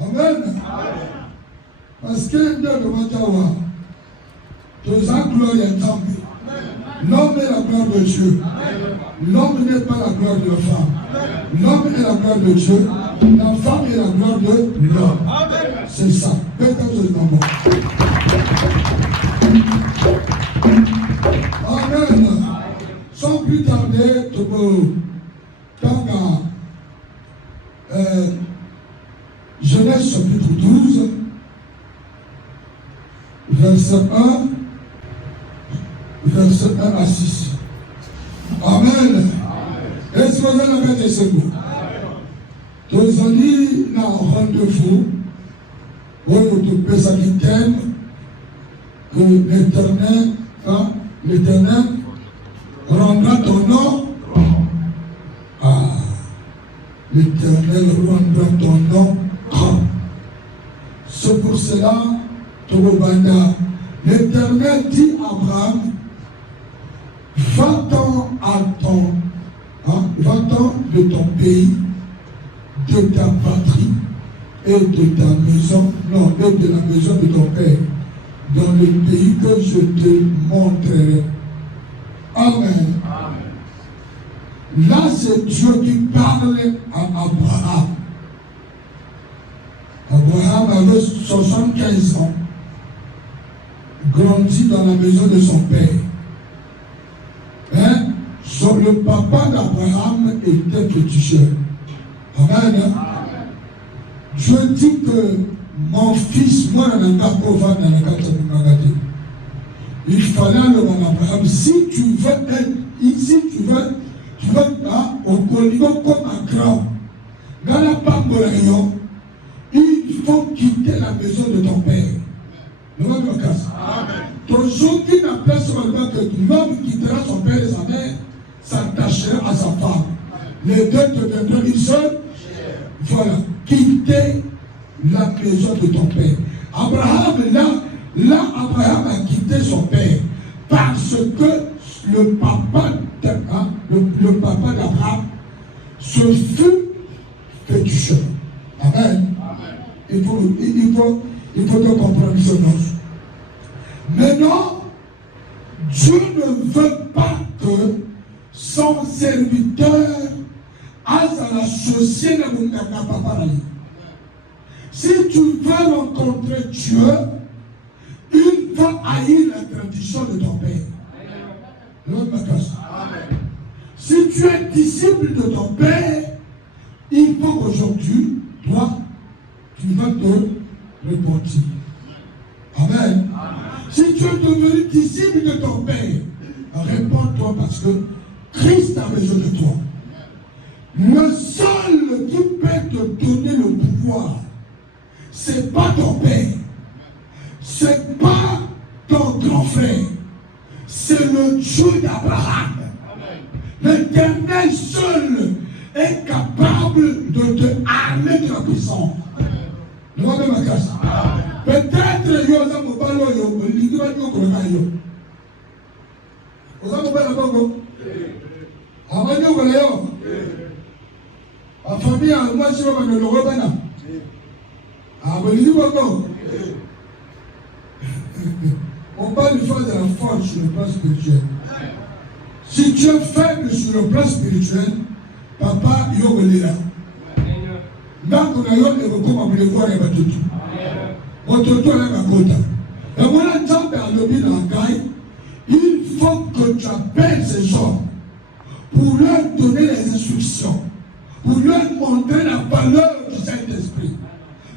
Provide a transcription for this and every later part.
Amen. Parce que Dieu de Matawa, tous en gloire et en temple. L'homme est la gloire de Dieu. L'homme n'est pas la gloire de la femme. L'homme est la gloire de Dieu. La femme est la gloire de l'homme. C'est ça. Amen. Sans plus tarder, Genèse chapitre 12, verset 1, verset 1 à 6. Amen. Est-ce que vous avez fait ce mot? Tous amis n'ont rendez-vous. Où vous pouvez s'inquiéter que l'Éternel rendra ton nom. L'Éternel rendra ton nom grand. C'est pour cela, l'Éternel dit à Abraham, va-t'en de ton pays, de ta patrie et de ta maison, non, et de la maison de ton père, dans le pays que je te montrerai. Amen. Là, c'est Dieu qui parle à Abraham. Abraham avait 75 ans, grandi dans la maison de son père. Le papa d'Abraham était féticheur. Amen. Je dis que mon fils, moi, il fallait le voir Abraham. Si tu veux être, au Coligo comme un grand, dans la Pamborayon, il faut quitter la maison de ton père. Le monde me casse. Ton jour qui n'a pas seulement que l'homme quittera son père et sa mère, s'attachera à sa femme. Les deux deviendront une seule. Voilà. Quitter la maison de ton père. Abraham, là, Abraham a quitté son père parce que le papa d'Abraham se fut féticheur. Amen. Il faut te comprendre ce nom. Maintenant, Dieu ne veut pas que son serviteur aille à l'associer de mon papa. Si tu veux rencontrer Dieu, il faut haïr la tradition de ton père. Si tu es disciple de ton père, il faut qu'aujourd'hui, toi, tu vas te repentir. Amen. Si tu es devenu disciple de ton père, réponds-toi parce que Christ a besoin de toi. Le seul qui peut te donner le pouvoir, c'est pas ton père, c'est pas ton grand frère, c'est le Dieu d'Abraham. L'Éternel seul est capable de te armer de la puissance. Peut-être yo za mobalo yo lingi ba yo ko na yo. Oza mobalo bongo. Abanyo ko yo. A famille a moi je vais me le rebana. Ah bongo bongo. On parle une fois de la force sur le plan spirituel. Si tu es faible sur le plan spirituel, papa yo là. Donc on a yo et comment vous le voir et tout. Il faut que tu appelles ces gens pour leur donner les instructions, pour leur montrer la valeur du Saint-Esprit.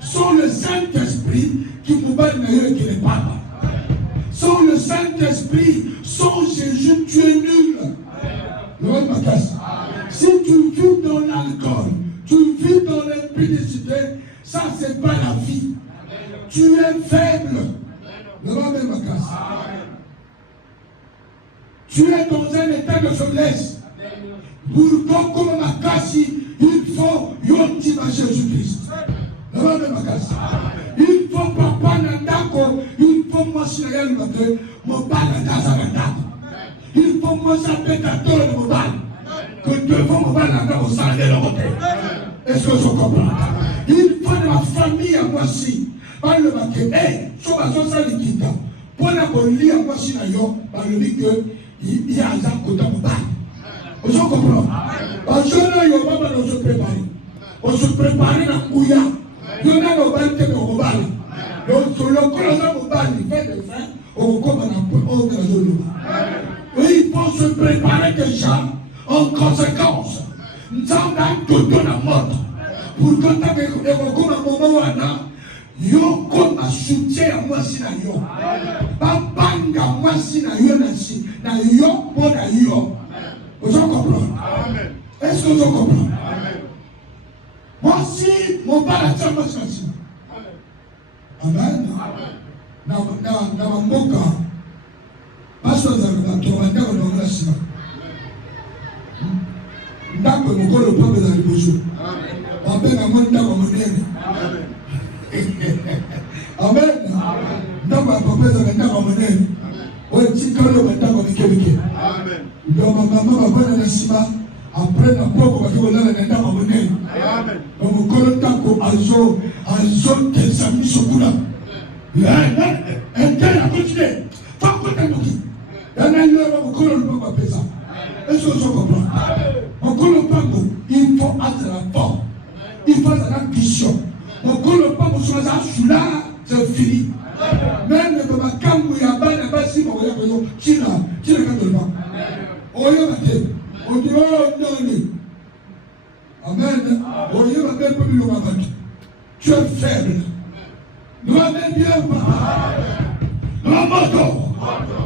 Sans le Saint-Esprit qui vous bat et qui n'est pas. Sans le Saint-Esprit, sans Jésus, tu es nul. Si tu vis dans l'alcool, tu vis dans l'impudicité, ça c'est pas la vie. Tu es faible. Tu es dans un état de faiblesse. Pour comme ma casse, il faut yontima Jésus-Christ. Il faut papa Nandako, il faut moi Sinayel Mate, mon bal il faut moi saper ta tôle mon bal. Que devant mon bal au salaire de l'Europe. Est-ce que je comprends? Il faut de la famille à moi si. Par le maquet, sur ma zone, ça les quitte. Pour la police à moi si, par le dit que il y a un côté de bain. Vous comprenez? Parce que là, il y a pas de se préparer. On se prépare dans le bouillard. Il y a un bain qui est au bal. Donc, le colonel au bal, il fait des fins, on commence à la zone. Il faut se préparer déjà en conséquence. Nous avons tout la mode. Pour que tu aies un moment où yo comme soutien à moi si na yo. Pas banga moi si na yo na yo pour na yo. Vous comprenez? Est-ce que vous comprenez? Moi si mon père a tellement choisi. Amen. Na mboka. Pastor Zalba tuwanda kwa nasi. Ndako mkolo pambe za libozo. Amen. Na mwenda kwa mwenene. Amen. Ndako ya pambe za mwenda kwa mwenene. Wewe chikalo mwenda kwa mikebike. Amen. Ndio mama bwana nasima après na poko kwa kiko lala mwenda kwa mwenene. Amen. Kwa mkolo tako azo tesami sokula. Entera continue. Fako tandoki. Yana yoro mkolo lupa pesa. Est-ce que vous comprenez? Mkolo pango, il faut être la forme. Il faut être la vision. Mkolo pango sur la soula, c'est fini. Même le papa kamou yaba n'a pas si mon raison. China quand le vent. Oye mate. On dit oh non. Amen. Oye mate pour lui le tu es faible. Nous allons bien pas. Ramoto.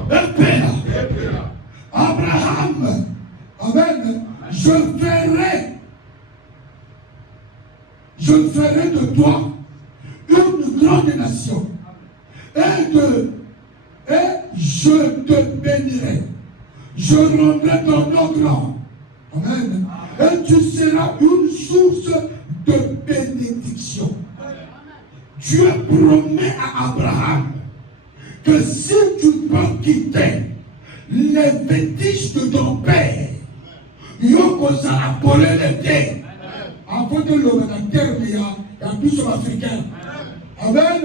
Et Père. Abraham. Amen. Je ferai de toi une grande nation. Et je te bénirai. Je rendrai ton nom grand. Amen. Et tu seras une source de bénédiction. Dieu promet à Abraham que si tu peux quitter les bêtises de ton père, Yoko ça a polé les terres. Avant que l'homme a terre, il y a plus sur l'Africain. Amen.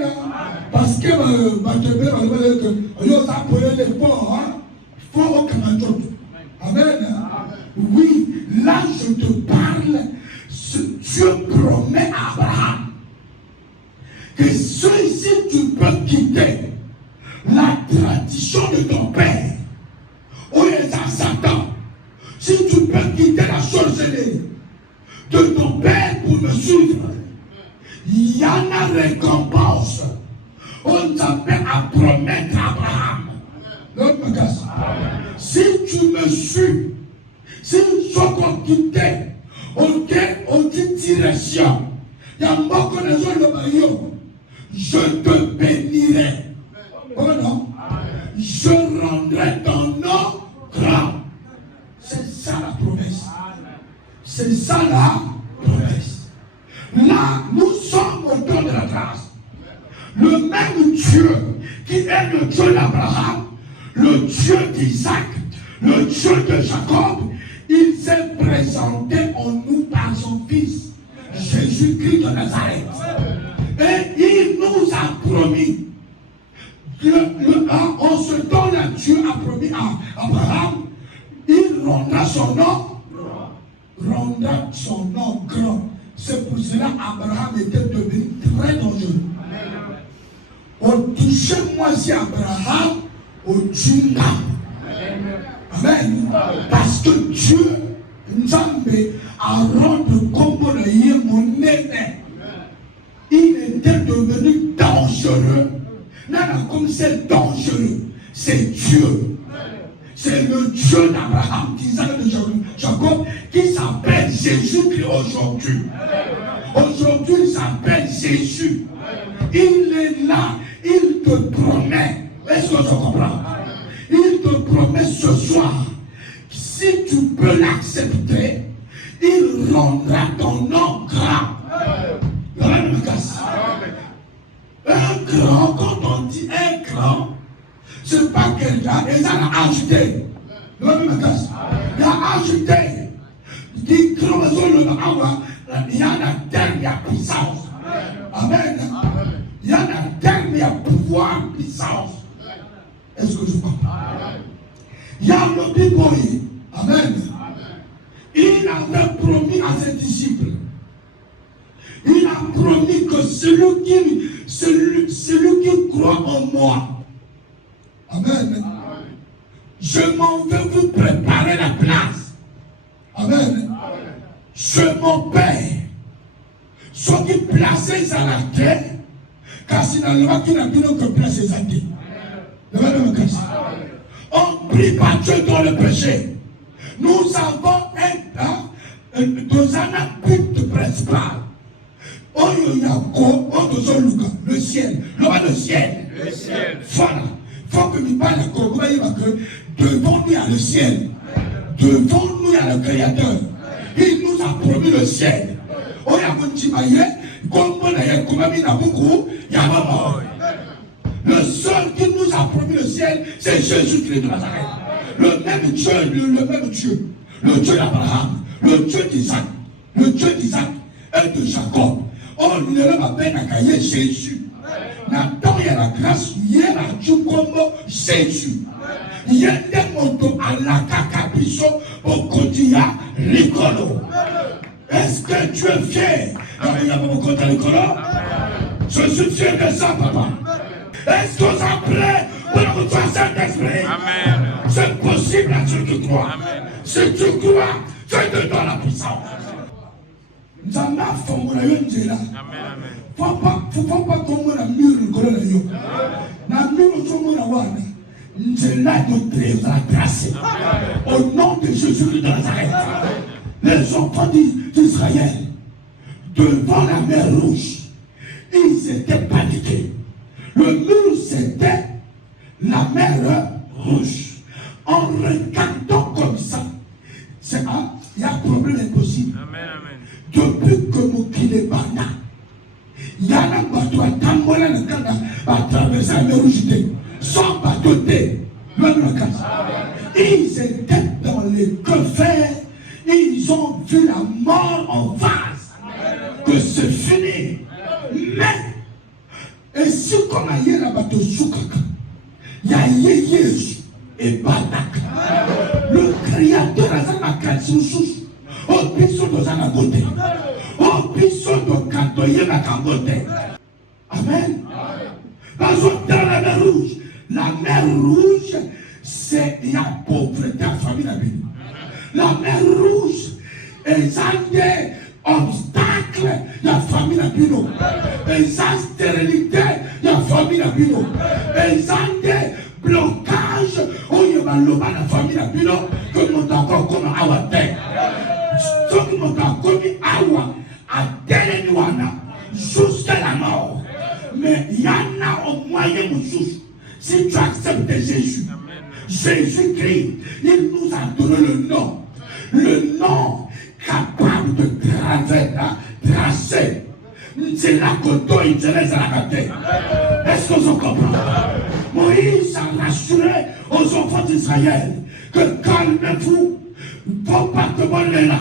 Parce que ma tébé m'a dit que Yoko a polé les ports. Il faut au Cameroun. Amen. Oui, là je te parle. Dieu promet à Abraham que si tu peux quitter la tradition de ton père, où est Satan, si tu peux quitter la sorcellerie de ton père pour me suivre, il y a une récompense. On t'appelle à promettre à Abraham. Si tu me suis, si je peux quitter, on dit direction, il y a beaucoup de gens de Mario, je te bénirai. Oh non, je rendrai ton nom grand. C'est ça la promesse. C'est ça la promesse. Là, nous sommes au temps de la grâce. Le même Dieu qui est le Dieu d'Abraham, le Dieu d'Isaac, le Dieu de Jacob, il s'est présenté en nous par son Fils, Jésus-Christ de Nazareth. Et il nous a promis. En ce temps-là, Dieu a promis à Abraham, il rendra son nom grand. C'est pour cela qu'Abraham était devenu très dangereux. On touchait moi si Abraham au Djinga. Amen. Parce que Dieu nous a rendu comme mon aîné. Il était devenu dangereux. Non, comme c'est dangereux, c'est Dieu. C'est le Dieu d'Abraham, d'Isaac, de Jacob, qui s'appelle Jésus-Christ aujourd'hui. Aujourd'hui, il s'appelle Jésus. Il est là, il te promet. Est-ce que tu comprends? Il te promet ce soir, si tu peux l'accepter, il rendra ton nom grand. Un grand, quand on dit un grand, c'est pas quelqu'un, et ça l'a ajouté. Il a ajouté. Il y a la dernière puissance. Amen. pouvoir, puissance. Est-ce que je comprends? Il y a le Bible. Amen. Il avait promis à ses disciples. Il a promis que celui qui croit en moi, amen, je m'en vais vous préparer la place. Amen. Je mon Père, ce qui placés à la terre, car c'est dans le qui n'a que placés à la terre. On prie par Dieu dans le péché. Nous avons un but principal. Le ciel. Le ciel. Voilà. Il faut que nous parlions que devant nous il y a le ciel. Devant nous il y a le Créateur. Il nous a promis le ciel. Le seul qui nous a promis le ciel, c'est Jésus-Christ de Nazareth. Le même Dieu, le Dieu d'Abraham, le Dieu d'Isaac, et de Jacob. Oh, nous avons peine à cahier Jésus. Nathan, il y a la grâce, il y a la Dieu comme Jésus. Il y a des motos à la cacapiso au quotidien l'écolo. Est-ce que tu es fier? Il y a beaucoup de l'écolo. Je suis fier de ça, papa. Est-ce que vous êtes prêts pour le Saint-Esprit? Amen. C'est possible à ceux qui croient. Amen. Si tu crois, c'est de dans la puissance. Nous avons fait un faut pas tomber dans le mur de Dieu. Dans le mur de Dieu, nous avons grâce. Au nom de Jésus de Nazareth, les enfants d'Israël, devant la mer Rouge, ils étaient paniqués. Le mur, c'était la mer Rouge. En regardant comme ça, il y a un problème impossible. Amen, amen. Depuis que mon Kilebana, il y a un bateau à Tambola, à traverser la mer Rouge, sans bateau de ils étaient dans les coffres, ils ont vu la mort en face, que c'est fini. Mais, et si on a eu la bateau Soukaka, il y a Jésus et Badak. Le Créateur a la création sous. Au pisson de Zanagote. Au pisson de Katoye la Kambote. Amen. Parce que dans la mer Rouge, c'est la pauvreté à la famille d'Abine. La mer Rouge est un obstacle de la famille d'Abino. Et une stérilité de la famille d'Abino. Et un blocage où il y a la famille d'Abino que nous avons comme à terre. Ce que nous avons commis à terre jusqu'à la mort. Mais il y en a au moyen de souffle. Si tu acceptes Jésus, Jésus-Christ, il nous a donné le nom capable de tracer. C'est la côte, il te laisse à la terre. Est-ce que vous comprenez? Moïse a rassuré aux enfants d'Israël que calmez-vous, vos partements là,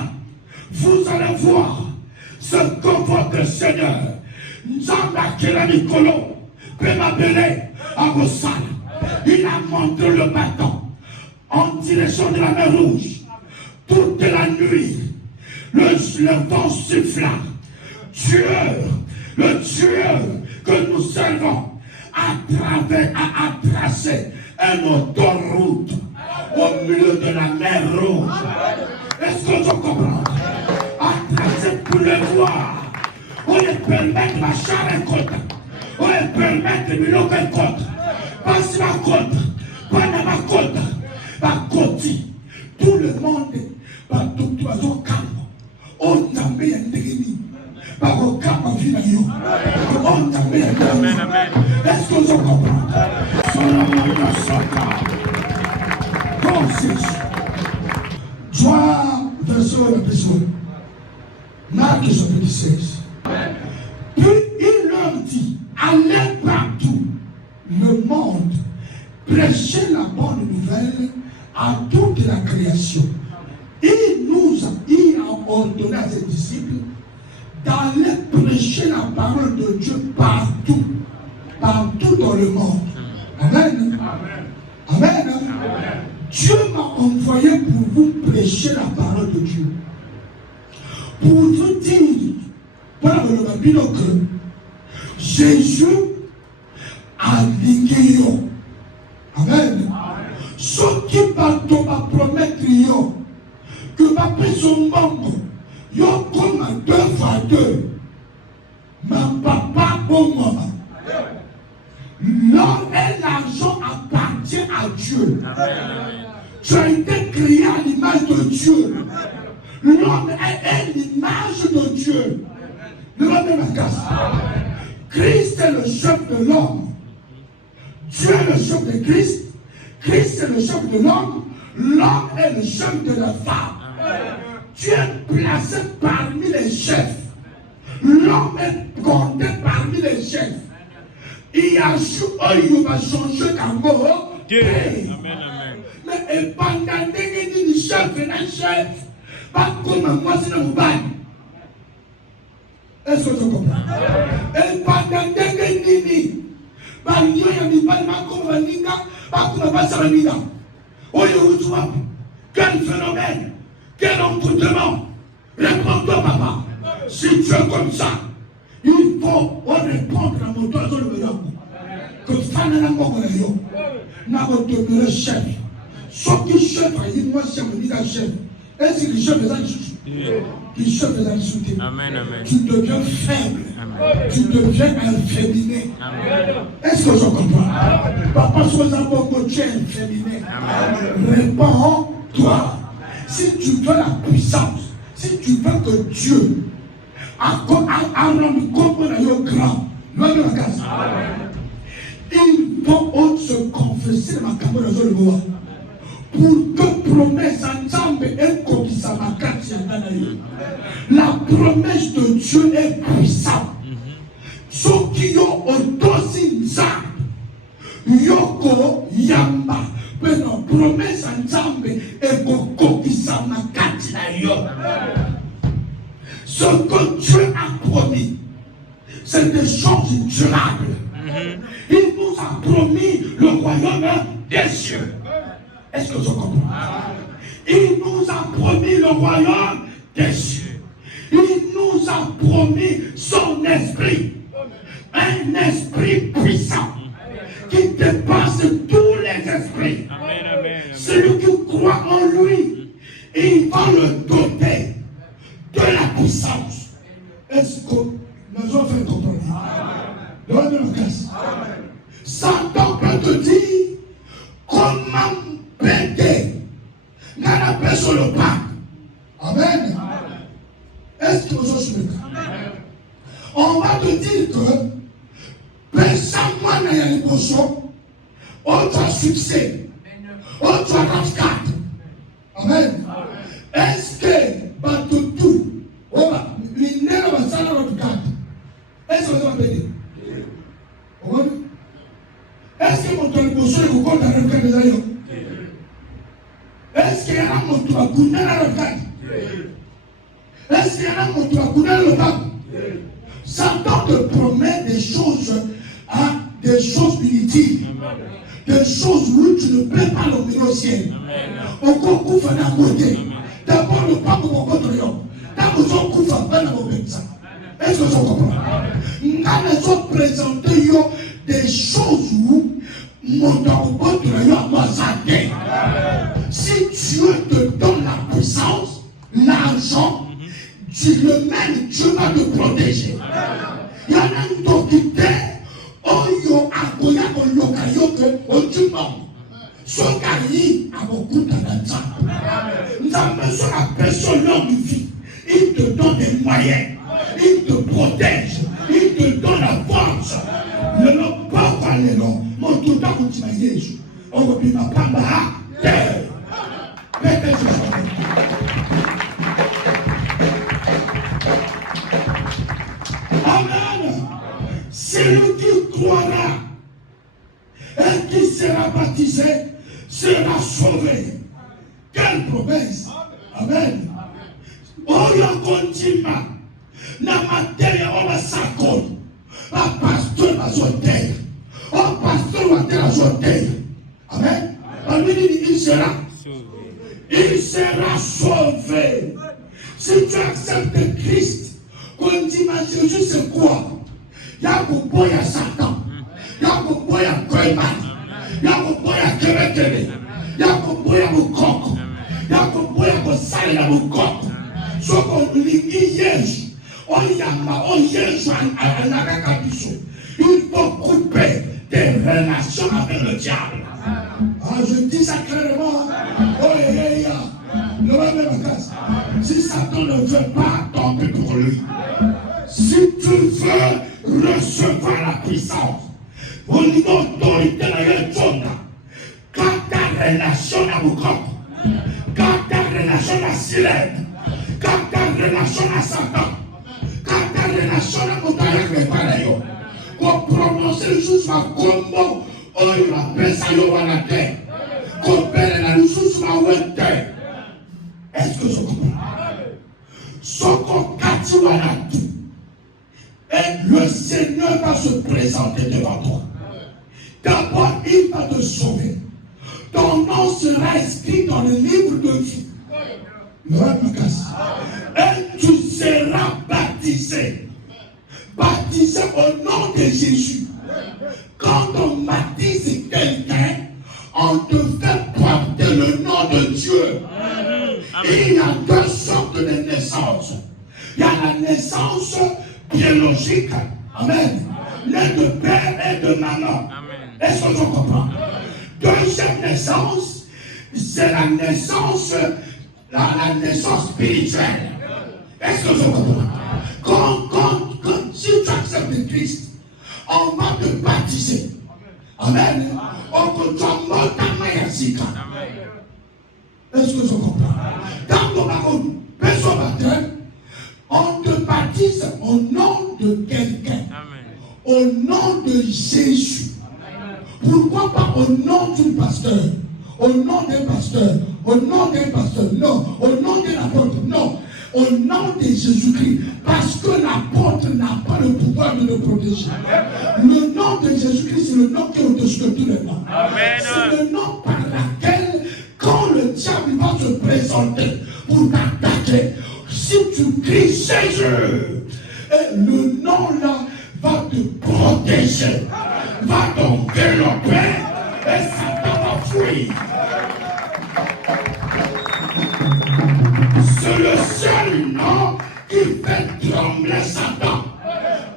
vous allez voir ce que votre Seigneur nous a Nicolo peut m'appeler à vos salles. Il a montré le bâton en direction de la mer Rouge. Toute la nuit, le vent souffla. Dieu, le Dieu que nous servons, a tracé un autoroute au milieu de la mer Rouge. Est-ce que tu comprends? A tracé pour le voir. On est permettre ma charre côte. On est permettre de me côte. Pas sur ma côte. Pas dans ma côte. Ma côte. Tout le monde. Pas tout le monde. On t'a mis un dégât. Pas au cap à vie. On t'a mis un dégât. Est-ce que vous comprenez? Joie, verset au épisode. Marc chapitre 16. Puis il leur dit, allez partout le monde, prêchez la bonne nouvelle à toute la création. Il a ordonné à ses disciples d'aller prêcher la parole de Dieu partout. partout dans le monde. Amen. Amen. Dieu m'a envoyé pour vous prêcher la parole de Dieu. Pour vous dire, par le Bible, que Jésus a ligné. Amen. Ce qui va promettre que va prendre son membre, yo comme 2 fois 2. Ma papa, bon maman. L'or et l'argent appartient à Dieu. Tu as été créé à l'image de Dieu. L'homme est l'image de Dieu. Christ est le chef de l'homme. Dieu est le chef de Christ. Christ est le chef de l'homme. L'homme est le chef de la femme. Dieu est placé parmi les chefs. L'homme est compté parmi les chefs. Il y a il va changer Kango. Amen. Mais pendant que les chefs et les chefs, pas comme moi, c'est le bain. Est-ce que tu comprends? Et pendant que les pas il y a des balles comme Vanina, pas comme Vassalina. Oh, quel phénomène, quel comportement. Réponds-toi, papa. Si tu es comme ça, il faut répondre à mon toit sur le meilleur. Que fan n'a pas n'a pas de chef. Sauf que chef a dit moi chef, me dit chef. Est-ce que le chef est un chef? Le chef est un chef. Amen. Tu deviens faible. Amen. Tu deviens inféminé. Est-ce que je comprends? Papa, sois un bon coach inféminé. Réponds-toi. Si tu veux la puissance, si tu veux que Dieu a rendu compte de grand, il faut se confesser ma caméra dans le bois. Pour que promesse ensemble est comme ça ma carte. La promesse de Dieu est puissante. Ceux qui ont aussi Yoko Yamba. Mais la promesse ensemble est comme ça ma carte. Ce que Dieu a promis, c'est des choses durables. Il nous a promis le royaume des cieux. Est-ce que je comprends? Il nous a promis le royaume des cieux. Il nous a promis son esprit. Un esprit puissant qui dépasse tous les esprits. Celui qui croit en lui, il va le doter de la puissance. Est-ce que nous avons fait comprendre? Donne la grâce. Satan peut te dire comment péter. N'a la paix sur le pas. Amen. Est-ce que vous avez suivi? On va te dire que personne n'a pas l'émotion. Autre succès. Autre rascade. Amen. Est-ce que tout il n'est pas ça dans notre cadre? Est-ce que vous avez dit? Est-ce que mon télévision est encore dans le cadre des aïeux? Est-ce qu'il y a un mot à couler dans le cadre? Est-ce qu'il y a un mot à couler dans le cadre? Satan te promet des choses inutiles, des choses où tu ne peux pas l'emmener au ciel. Au concours, il faut la côté. D'abord, le pape au contre l'homme. D'abord, le coup, il faut faire la mauvaise. Est-ce que vous comprenez? Nous avons présenté des choses où mon contre l'homme si Dieu te donne la puissance, l'argent, le même Dieu va te protéger. Il y en a une doctrine, Oyo Akoya Oyokayoke Ojumam. Sokari a beaucoup d'argent. Nous avons besoin de la personne longue vie. Il te donne des moyens. Il te protège. Il te donne la force. Le nom pas parler long. Mon tout temps vous imaginez. On va bien m'apprendre à terre. Peut-être que Amen. Celui qui croira et qui sera baptisé sera sauvé. Quelle promesse. Amen. Oyo kontima na materia oba sakon. La pasteur bazoter. orteils. Amen. On lui dit, il sera sauvé. Si tu acceptes Christ, quand on dit, mais Jésus, c'est quoi? Il y a beaucoup de Satan. Il y a beaucoup de Goïman. Il y a beaucoup de Kébékébé. Il y a beaucoup de Coq. Il y a beaucoup de Salé de Coq. Ce qu'on dit, il faut couper des relations avec le diable. Ah, je dis ça clairement. Oh, si Satan ne veut pas tomber pour lui, si tu veux recevoir la puissance, au niveau d'autorité dans le monde, quand ta relation à vous quand ta relation à Silène, quand ta relation à Satan, quand ta relation à Moutayak, pour prononcer les choses à Combo, oh, il appelle ça la terre. Qu'on perd la ressource à terre. Est-ce que je comprends? Ce qu'on a tout. Et le Seigneur va se présenter devant toi. D'abord, il va te sauver. Ton nom sera inscrit dans le livre de vie. Et tu seras baptisé. Baptisé au nom de Jésus. Quand on baptise quelqu'un, on te fait porter le nom de Dieu. Et il y a deux sortes de naissances. Il y a la naissance biologique. Amen. L'aide de père et de maman. Est-ce que tu comprends? Deuxième naissance, c'est la naissance spirituelle. Est-ce que je comprends? Quand si tu acceptes Christ, on va te baptiser. Amen. Est-ce que je comprends? Quand on a une personne baptême, on te baptise au nom de quelqu'un. Au nom de Jésus. Pourquoi pas au nom du pasteur? Au nom d'un pasteur? Au nom d'un pasteur? Non. Au nom d'un apôtre? Non. Au nom de Jésus-Christ. Parce que l'apôtre n'a pas le pouvoir de nous protéger. Le nom de Jésus-Christ, c'est le nom qui est au-dessus de tous les noms. C'est le nom par lequel, quand le diable va se présenter pour t'attaquer, si tu cries Jésus, et le nom là va te protéger, va t'envelopper, et Satan va fuir. C'est le seul nom qui fait trembler Satan.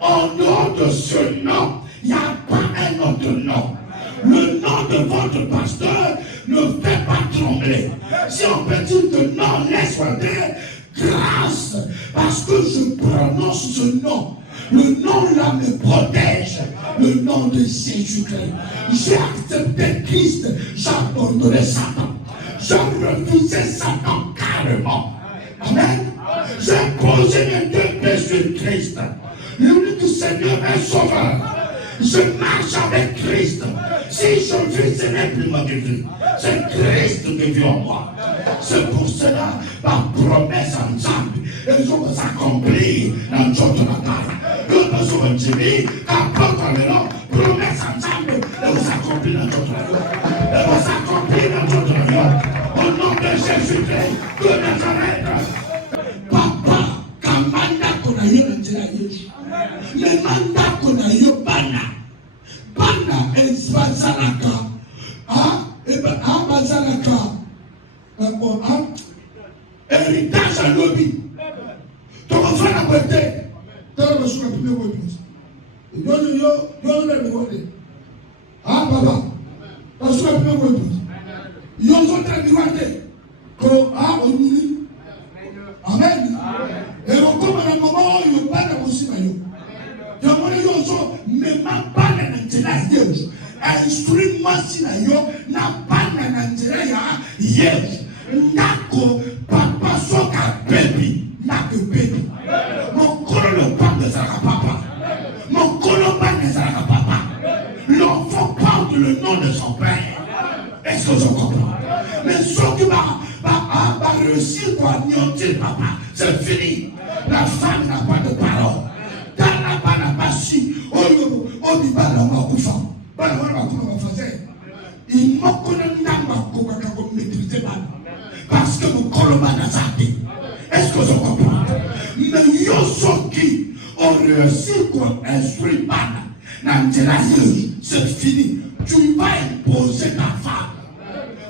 En dehors de ce nom, il n'y a pas un autre nom. Le nom de votre pasteur ne fait pas trembler. Si on peut dire que non, laisse-moi dire grâce, parce que je prononce ce nom. Le nom là me protège. Le nom de Jésus-Christ. J'ai accepté Christ, j'ai abandonné Satan. J'ai refusé Satan carrément. Amen. J'ai posé mes deux pieds sur Christ. L'unique Seigneur est sauveur. Je marche avec Christ. Si je vis, ce n'est plus moi qui vis. C'est Christ qui vit en moi. C'est pour cela, par promesse ensemble, les hommes s'accomplissent dans notre bataille. Nous besoin de dire, qu'apporte le nom, promesse ensemble, et vous accomplissez dans notre vie. Et vous accomplissez dans notre vie. Au nom de Jésus-Christ, de Nazareth. Papa, kamanda kona yo njira Yesu. Le manda kona yo bana. Bana ezbazalaka. Bazalaka. Héritage à lobby. Tu vas faire la beauté. Tu vas sur la première voie. Yo le vote. Ah papa. Parce que la première voie. Yo sont très vote. Ko on nous. Amen. Et on commence à un moment où il n'y a pas de possible. Il y a un moment où il n'y a pas de Dieu. Instruis-moi si il n'y a pas de Dieu. Nako, papa, soka, baby. Nako, baby. Mon colon parle de Zara, papa. Mon colon parle de Zara, papa. L'enfant porte le nom de son père. Est-ce que je comprends? Mais ce qui va réussir pour anéantir papa, c'est fini. La femme n'a pas de parole. Quand la femme n'a pas su, on dit pas la mort au fond. Pas la mort au fond, détruis pas. C'est fini. Tu vas imposer ta femme.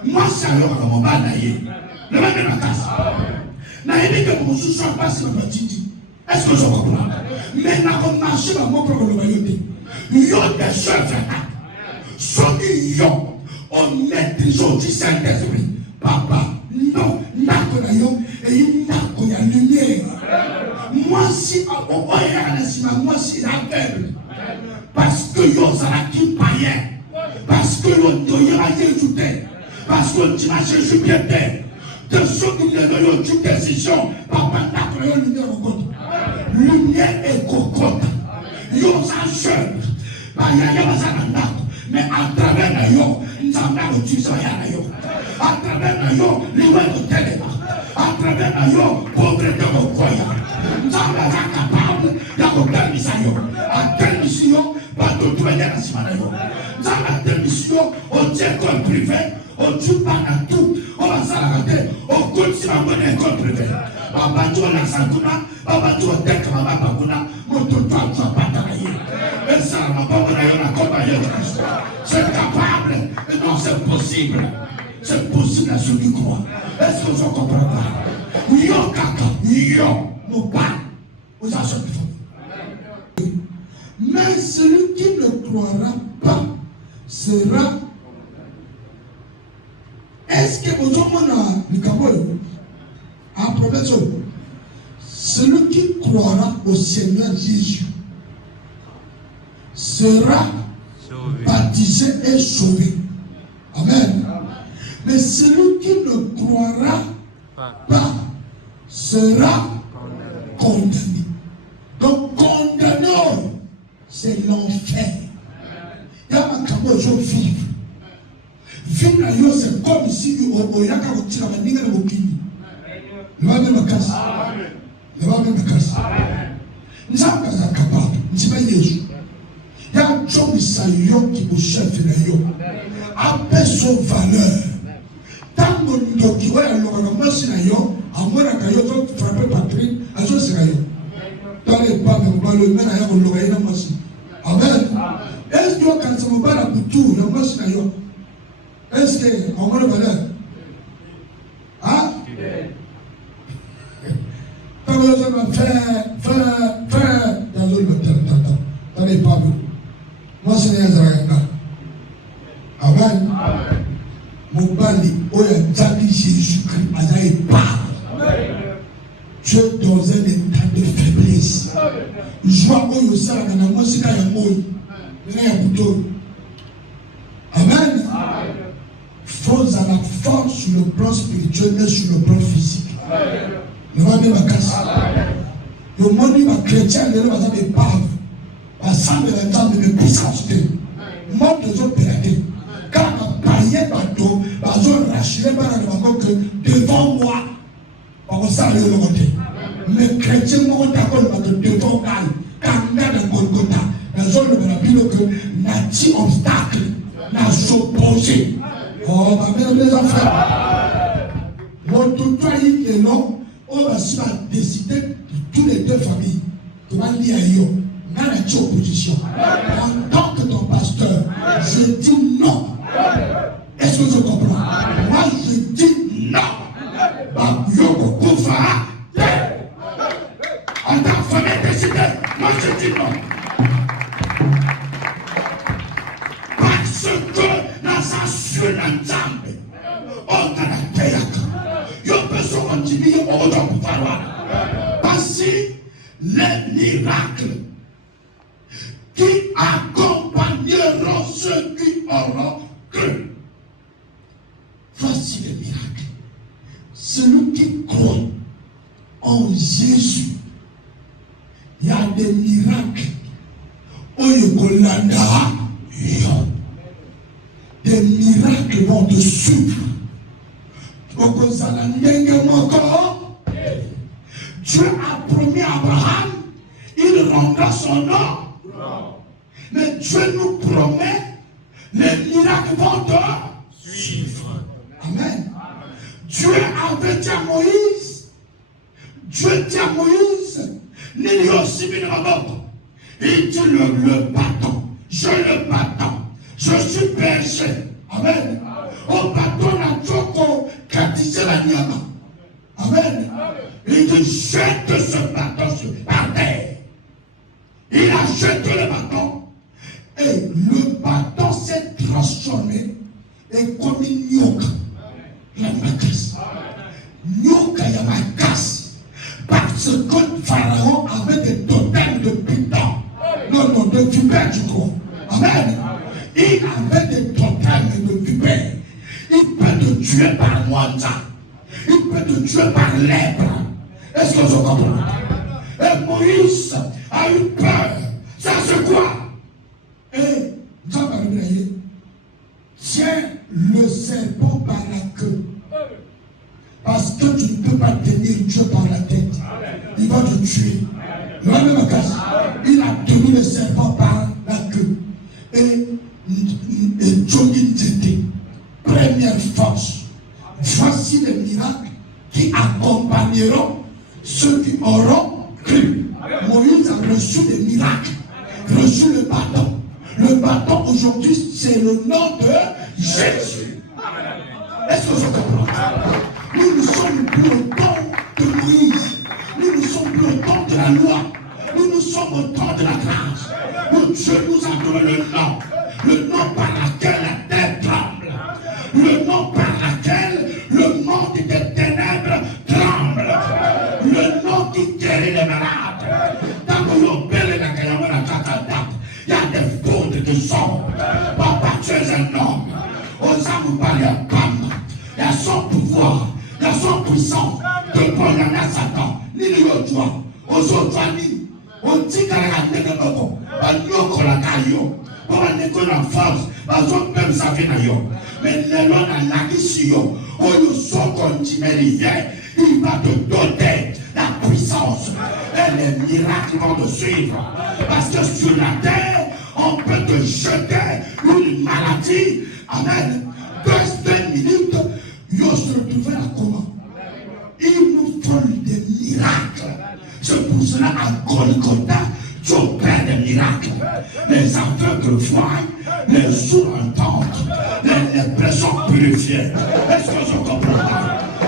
Moi, c'est alors que mon bas d'ailleurs. Le même de la casse. Naïmi que mon sous soit passé dans ma titi. Est-ce que je comprends? Mais n'a pas marché dans mon propre loyauté. Il y a des chefs. Ceux qui ont maîtrise du Saint-Esprit. Papa, non, n'a pas et il n'a pas la lumière. Moi, si moi, si la faible. Parce que yo qui païen. Parce que yo ajouté. Parce que tu m'as Jésus bien terre. De ceux qui ont une décision, papa n'a pas la lumière au compte. Lumière et cocotte. Yo ça jeune. Mais à travers la yo, nous avons utilisé yo. À travers la yo, nous avons télé. À travers la yo, pauvreté au croyant. Nous avons capable d'avoir mission. À telle mission, pas de tout manière à Simanayo. Nous avons telle mission, on tient école privée, on tue pas dans tout, on va s'arrêter, on continue à monnaie école privée. Papa, tu as la santouna, papa, tu as tel que maman Paguna, mon tout tu as pas travaillé. Et ça, ma pauvre, on a combattu Christ. C'est capable, non, c'est possible. C'est possible à ceux qui croient. Est-ce que vous comprenez pas? Yo, kaka, yo, nous pas, vous avez fait. Mais celui qui ne croira pas sera. Est-ce que vous avez le Cameroun? En prophète, celui qui croira au Seigneur Jésus sera baptisé et sauvé. Amen. Mais celui qui ne croira pas sera condamné. Donc condamné, c'est l'enfer. Il y a un Cameroun qui vit. Vivre, c'est comme si on y a qu'à retirer la ligne de l'Okini. Le va même me casser. Le va même me casser. Nous sommes pas capables. Nous sommes pas Jésus. Il y a un job qui est chef de l'Ayo. Après son valeur. Tant que nous qui voyons le commencement de l'Ayo, à moins que nous frappé Patrick, à ce c'est l'Ayo. Dans les pas, mais le même Ayo, on l'aurait eu dans le Amen. Est-ce que quand ça me parle de tout, le commencement de l'Ayo? Est-ce qu'on a le valeur? Hein? Quand vous avez fait, dans les pas, moi c'est les Israéliens. Amen. Mon bali, où est Jésus-Christ, Azaï parle. Tu es dans un état de faiblesse. Joie où il y a un moi c'est un mot. Amen. Force à la force sur le plan spirituel, mais sur le plan physique. Le monde est ma casse. Le monde est ma chrétien, le monde est ma pave. La sang de l'entente de puissance. Mort de autres pérétés. Car un païen bateau, la zone rachée par la demande que devant moi, on va s'arrêter le côté. Mais chrétien, moi, on t'accorde devant moi. Car on a un Golgotha. La zone de la Bible que n'a pas obstacle, n'a s'opposé. Oh, ma mère, mes enfants. Mon tutoie est non. On va se décider de toutes les deux familles. Comment dire à eux? Dans la opposition. En tant que ton pasteur, je dis non. Est-ce que je comprends? Moi, je dis non. Yoko Koufa. En tant que famille décidée, moi, je dis non. Parce que dans sa suite ensemble, on a la paix. Il y a besoin de continuer au pouvoir. Parce que les miracles qui accompagneront ceux qui auront cru. Voici les miracles. Celui qui croit en Jésus, il y a des miracles. Des miracles vont te suivre. Dieu a promis à Abraham, il rendra son nom. Mais Dieu nous promet, les miracles vont te suivre. Amen. Dieu avait dit à Moïse, Dieu dit à Moïse, Il dit le bâton. Je le bâton. Je suis berger. Amen. Au bâton, la choco, katise la nyama. Amen. Il dit jette ce bâton par terre. Il a jeté le bâton. Et le bâton s'est transformé et comme une nyoka. La macasse. Nyoka ya macasse. Parce que Pharaon avait des totems de python. Non, de vipères, je crois. Amen. Il avait des totems de vipères. Il peut te tuer par moita. Il peut te tuer par lèpre. Est-ce que je comprends? Et Moïse a eu peur. Ça c'est quoi? Et tiens le serpent par la queue. Parce que tu ne peux pas tenir Dieu par la tête. Il va te tuer. Il a tenu le serpent par la queue. Et Johnny Tete, première force. Voici les miracles qui accompagneront ceux qui auront cru. Moïse a reçu des miracles, reçu le bâton. Le bâton aujourd'hui, c'est le nom de Jésus. Est-ce que je comprends? Nous ne sommes plus au temps de Moïse. Nous ne sommes plus au temps de la loi. Nous sommes au temps de la grâce. Où Dieu nous a donné le nom par lequel la terre tremble. Le nom par lequel le monde des ténèbres tremble. Le nom qui guérit les malades. Il y a des fautes qui sont. Papa, tu es un homme. Osons parler à Pam. Il y a son pouvoir. Il y a son puissance. De prendre la Satan. Ni le toi. Osons ni. On dit qu'elle a gagné le logo. On y a la caillou. On a une force. Parce qu'on peut s'affaire. Mais les lois n'a pas ici. On nous sort comme tu il va te donner la puissance. Et les miracles vont te suivre. Parce que sur la terre, on peut te jeter une maladie. Amen. 2 minutes, il se retrouver à comment? Il nous faut des miracles. C'est pour cela à Golgotha, tu opères des miracles. Les aveugles voient, les sourds entendent, les lépreux sont purifiés. Est-ce que je comprends?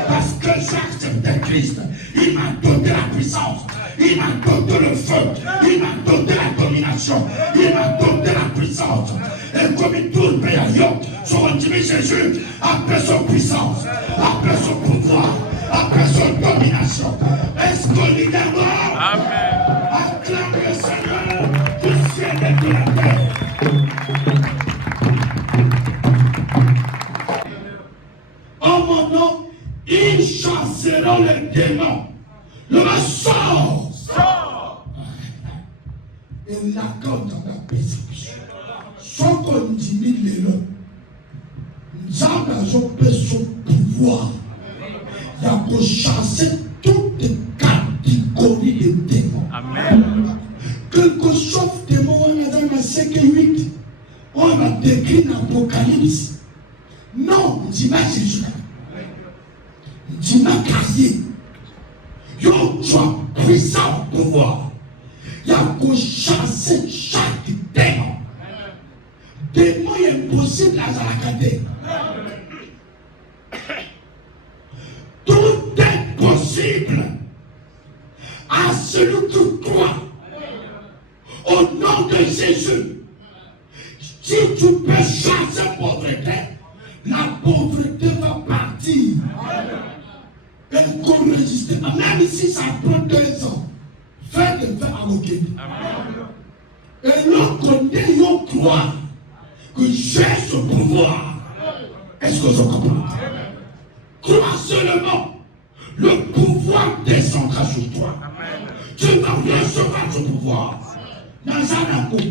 Parce que j'ai accepté Christ, il m'a donné la puissance, il m'a donné le feu, il m'a donné la domination, il m'a donné la puissance. Et comme il tourne vers Yon, son dit Jésus, après son puissance, après son pouvoir, après son domination. Est-ce qu'on y est mort? Amen. Acclame le Seigneur du ciel et de la terre. En mon nom, ils chasseront les démons. Le sort. Et la compte en la persécution. Sans qu'on diminue les lots. Nous avons son pouvoir. Il y a pour chasser toutes les catégories de démons. Amen. Quelque chose de démons, on a dans 5 et 8. On va décrire l'Apocalypse. Non, dis-moi Jésus. Dis-moi Cahier. Yo, tu as puissant pouvoir. Il y a pour chasser chaque démon. Démon est impossible à Zarakadé. Tout est possible à celui qui croit. Au nom de Jésus. Si tu peux chasser la pauvreté, la pauvreté va partir. Et qu'on résiste. Même si ça prend 2 ans, fais des faits à moquer. Et l'autre côté, on croit que j'ai ce pouvoir. Est-ce que je comprends? Crois seulement. Le pouvoir descendra sur toi. Tu vas recevoir ce pouvoir. Dans un coup.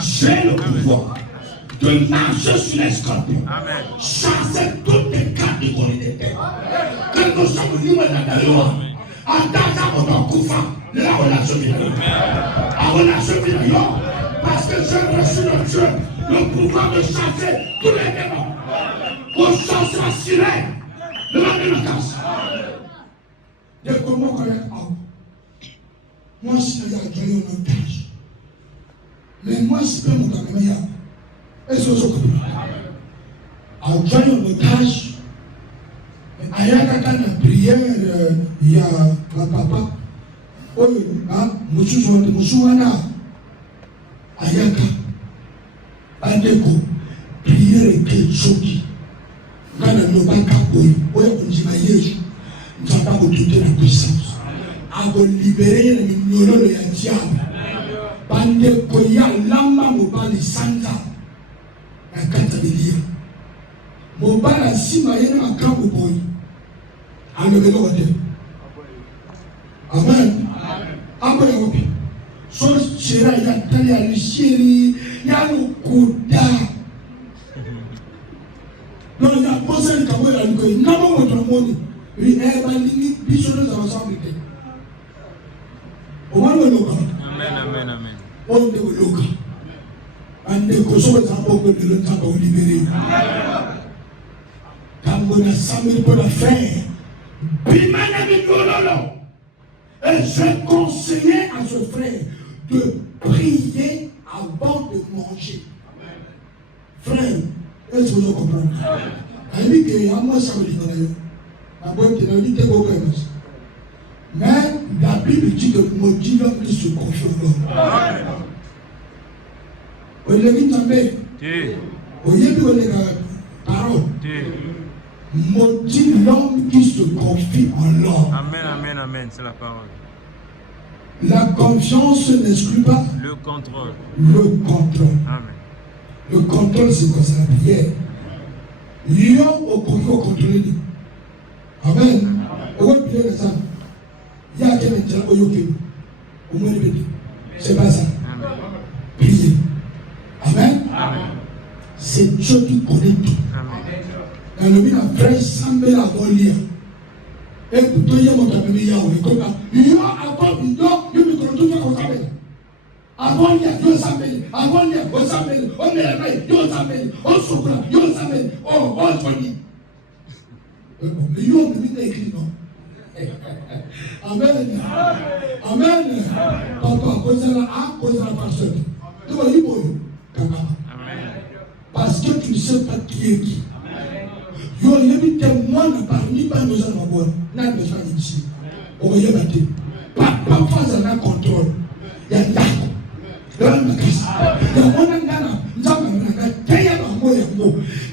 J'ai le pouvoir de marcher sur les scorpions. Chasser toutes les catégories de terre. Quel que soit le niveau de la loi. En tant que la relation finale. La relation finale. Parce que j'ai reçu de Dieu le pouvoir de chasser tous les démons. On chassera sirène. Le nom de la casse. De comment connaître homme. Moi, si je suis en otage. Mais moi, si je suis en otage, est-ce que je comprends? En otage, il y a une prière, il y a un papa. Oh, Moussouana, Ayaka, Adeko, prière et quel choki. Quand on n'a pas capé, on dit à Jésus, nous n'avons pas autorisé la puissance. Avant de libérer les millions de diable. Bandeko ya lamba mobali santa. La carte de lire. Mobala sima yena makambo boy. Alebe no hotel. Amen. Amen. Amen. So chera ya tali alishiri ya nukuda. Non ya posa ni kamwe ya niko. Namo motramoni. Bandini bishono za wasamblike. Omano loka. Amen, amen, amen. On de loka. Ande koso za bongo de l'autre temps libéré. Quand on a samedi pour la faire. Bimana mi et je conseillais à ce frère de prier avant de manger. Frère, est-ce que vous comprenez? Il dit que moi ça me dit mais la Bible dit que mon Dieu qui se confie au Lord. Vous l'avez entendu? Vous avez vu les paroles? Maudit l'homme qui se confie en l'homme. Amen, amen, amen, c'est la parole. La confiance n'exclut pas le contrôle. Le contrôle. Amen. Le contrôle, c'est comme ça la prière. L'homme au contrôle. Amen. Au moins, il y a ça. Il y a quelqu'un qui a au moins, c'est pas ça. Prier. Amen. Amen. C'est Dieu qui connaît tout. Amen. Dans le milieu de frère, sans me la voler. Et pour toi, il y a mon ami Yahweh. Comme ça, il y a avant, il y a tout ça comme ça. Avant, il y a Dieu s'appelle. Avant, il y a Dieu s'appelle. On est là, Dieu s'appelle. On souffre, Dieu s'appelle. On choisit. Mais il y a un milieu écrit, non? Amen. Amen. Papa, cause la pasteur. Tu vois, il faut. Parce que tu ne sais pas qui est qui. Yo yebi témoin parmi pas nos amours n'a besoin ici on y va te pas face à un contrôle il y a là dans la case il y a on a ngana nzamba ngana teya ba moya mo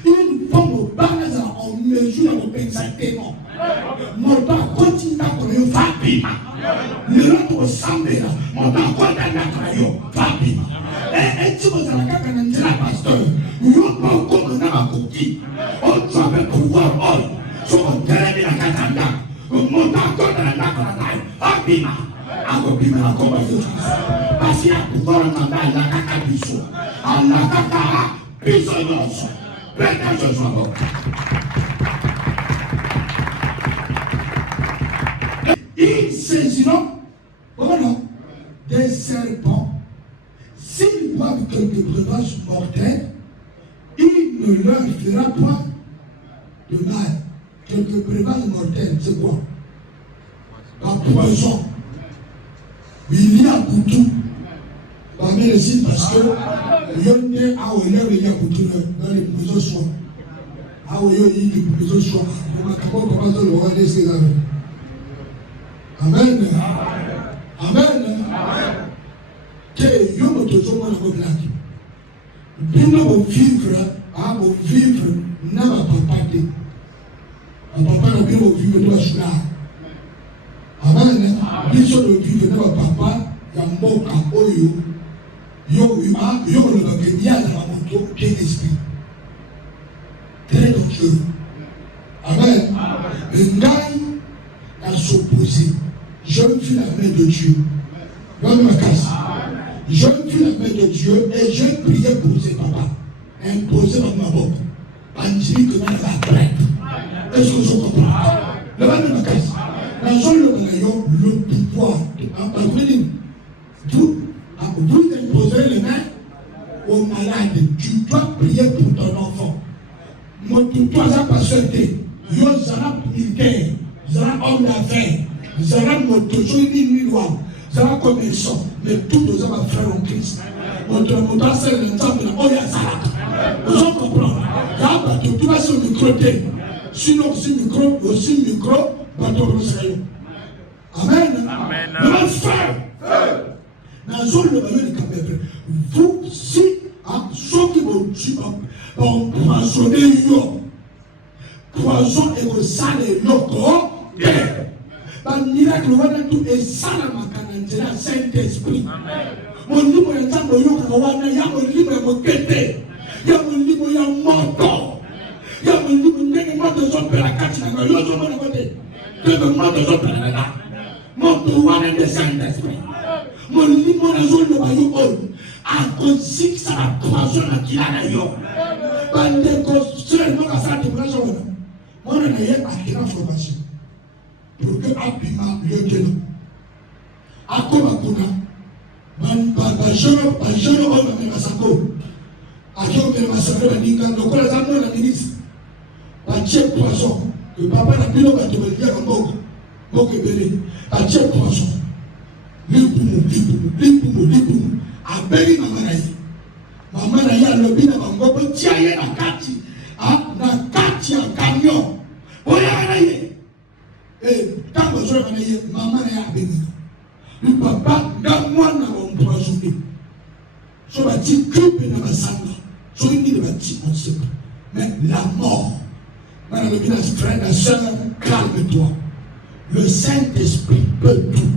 une forme banaza en mesure de exactement mon pas continue à connaître Fabima le autre sambela mon pas continue à yo Fabima et tu vas à la kaka na pasteur yo pas comme na ba cookie on doit pouvoir on sur un terrain de la katanda mon temps dans la katanda Fabima akobima na komba yo parce qu'il y a pouvoir dans la kaka biso en la kaka biso nos peut-être je sois bon. Ils saisiront des serpents. S'ils voient quelques breuvages mortels, il ne leur fera point de mal. Quelques breuvages mortels, c'est quoi? La poison. Il y a beaucoup. Parmi les signes, parce que il y a beaucoup dans les maisons soins. Il y a des maisons soins. Amen. Amen. Que yo me toujours moi le black. Bien au vivre, au vivre n'a pas papa de. Papa n'a bien au vivre toi je là. Amen. Bien sûr le vivre n'a pas papa, ya mboka oyo. Yo le bagage ya dans la moto bien esprit. Très dangereux. Amen. Le gars à s'opposer. Je me fie la main de Dieu. Dans ma casse. Je me fie la main de Dieu et je priais pour ses papas. Imposé dans ma boque. Bandit que dans la prête. Est-ce que je comprends? Le bas de ma casse. Dans son le pouvoir. Vous imposez les mains aux malades. Tu dois prier pour ton enfant. Moi, toi, ça passe yo zara militaire, zara homme d'affaires, zara motoso ni loi. Vous avez un commerçant, mais tous nos hommes frères en Christ. On te montre ça le temps de la Oya Salaka. Vous allez comprendre. Là, tu vas sur le micro. Sinon, aussi micro, bateau de l'Israël. Amen. Amen. Mon frère, dans la zone de Cameroun, vous, si, ceux qui vont poisonner, poison et le sale et l'eau, par miracle, on a tout et ça, la Saint-Esprit. Mon livre est un peu de il y a mon livre est mon quête, il y a mon livre, il y a mon temps, il y a mon livre, il y a mon temps de la carte, il y a mon côté, il y a mon temps de la mon pouvoir est de Saint-Esprit. Mon livre est zone de Bayou, à cause de ça, la poison qui a d'ailleurs. Bande de seulement à ça, tu prends son. On a eu une information pour que Abima le guérit. À Komakuna, jeune homme à Masako, à qui on met Masako, donc on a amené la ministre, à Tchèque Poisson, que papa n'a plus de dire à Mok Ebele, à Tchèque Poisson, Liboumou, à Béli Mamanaï. Maman na ya lobi na bango tia ye na kati ya camion oya na ye tango zo na ye maman na ya beni le papa na mwana wa mpoisonné so ba ti coupe na basanga so ngi de ba ti on sait mais la mort mana lobi na frère na sœur calme-toi le Saint-Esprit peut tout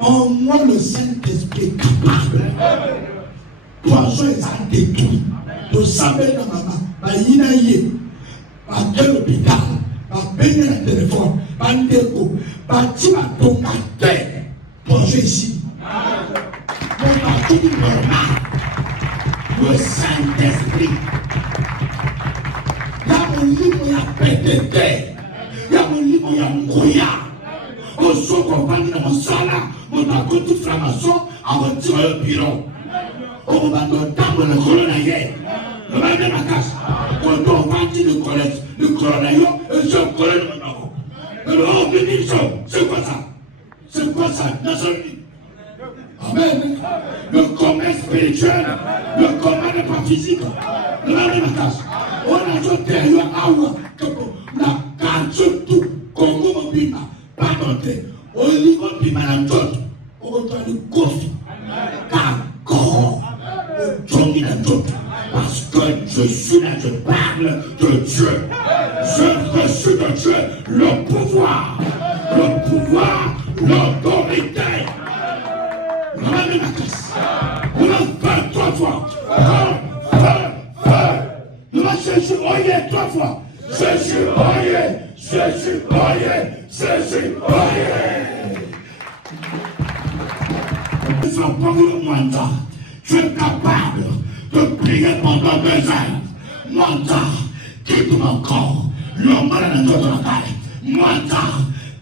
en moi le Saint-Esprit est capable. Poison est détruit. Tu savais dans maman, Bayinaye, par quel hôpital, par baigner le téléphone, par déco, par tirer ton terre. Poison ici. Mon partout normal. Le Saint-Esprit. Il y a mon livre, il y a pété. Il y a mon livre, il y a mon couillard. Au saut qu'on va dans mon salon, mon parcours tout franc-maçon, à retirer le bureau. On va dans le colonel, on va dans la casse. Quand on va dire le colonel, et je colonel maintenant. Alors, c'est quoi ça? C'est quoi ça? Amen. Le commerce spirituel, le commerce n'est pas physique. On va dans la casse. On a jeté à Awa, la carte surtout, Congo Mobima, pas tenté. Au niveau de Pimanantot, on va dans le coffre. Car, parce que je suis là, je parle de Dieu. Je reçois de Dieu le pouvoir, l'autorité. On a mis la casse. On a 23 fois. Nous allons chercher Oye 3 fois. Je suis Oye. Ils sont pas le mandat. Tu es capable de prier pendant 2 heures. Mandat, quitte mon corps. L'homme à la taille. Mandat,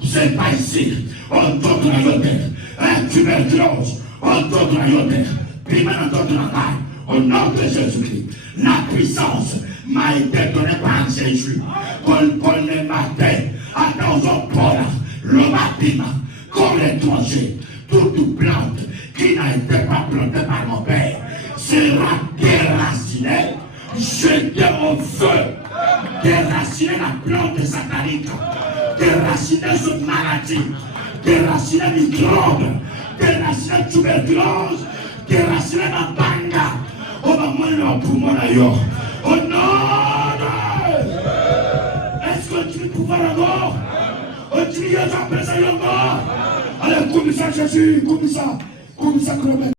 c'est pas ici. On donne la yote. Un tuberculose. On donne la yote. Puis maintenant, on donne la taille. Au nom de Jésus-Christ, la puissance m'a été donnée par Jésus. Pour les matins, attention, Paul, le bâtiment, comme l'étranger, toute plante qui n'a été pas plantée par mon Père sera déracinée, jetée au feu, déracinée la plante satanique, déracinée cette maladie, déracinée microbe, déracinée tuberculose, déracinée la banga. On va mourir en poumon d'ailleurs. Oh non! Est-ce que tu veux pouvoir la mort? Oh, tu veux y aller, ça, la mort? Allez, commissaire Jésus, commissaire Clément.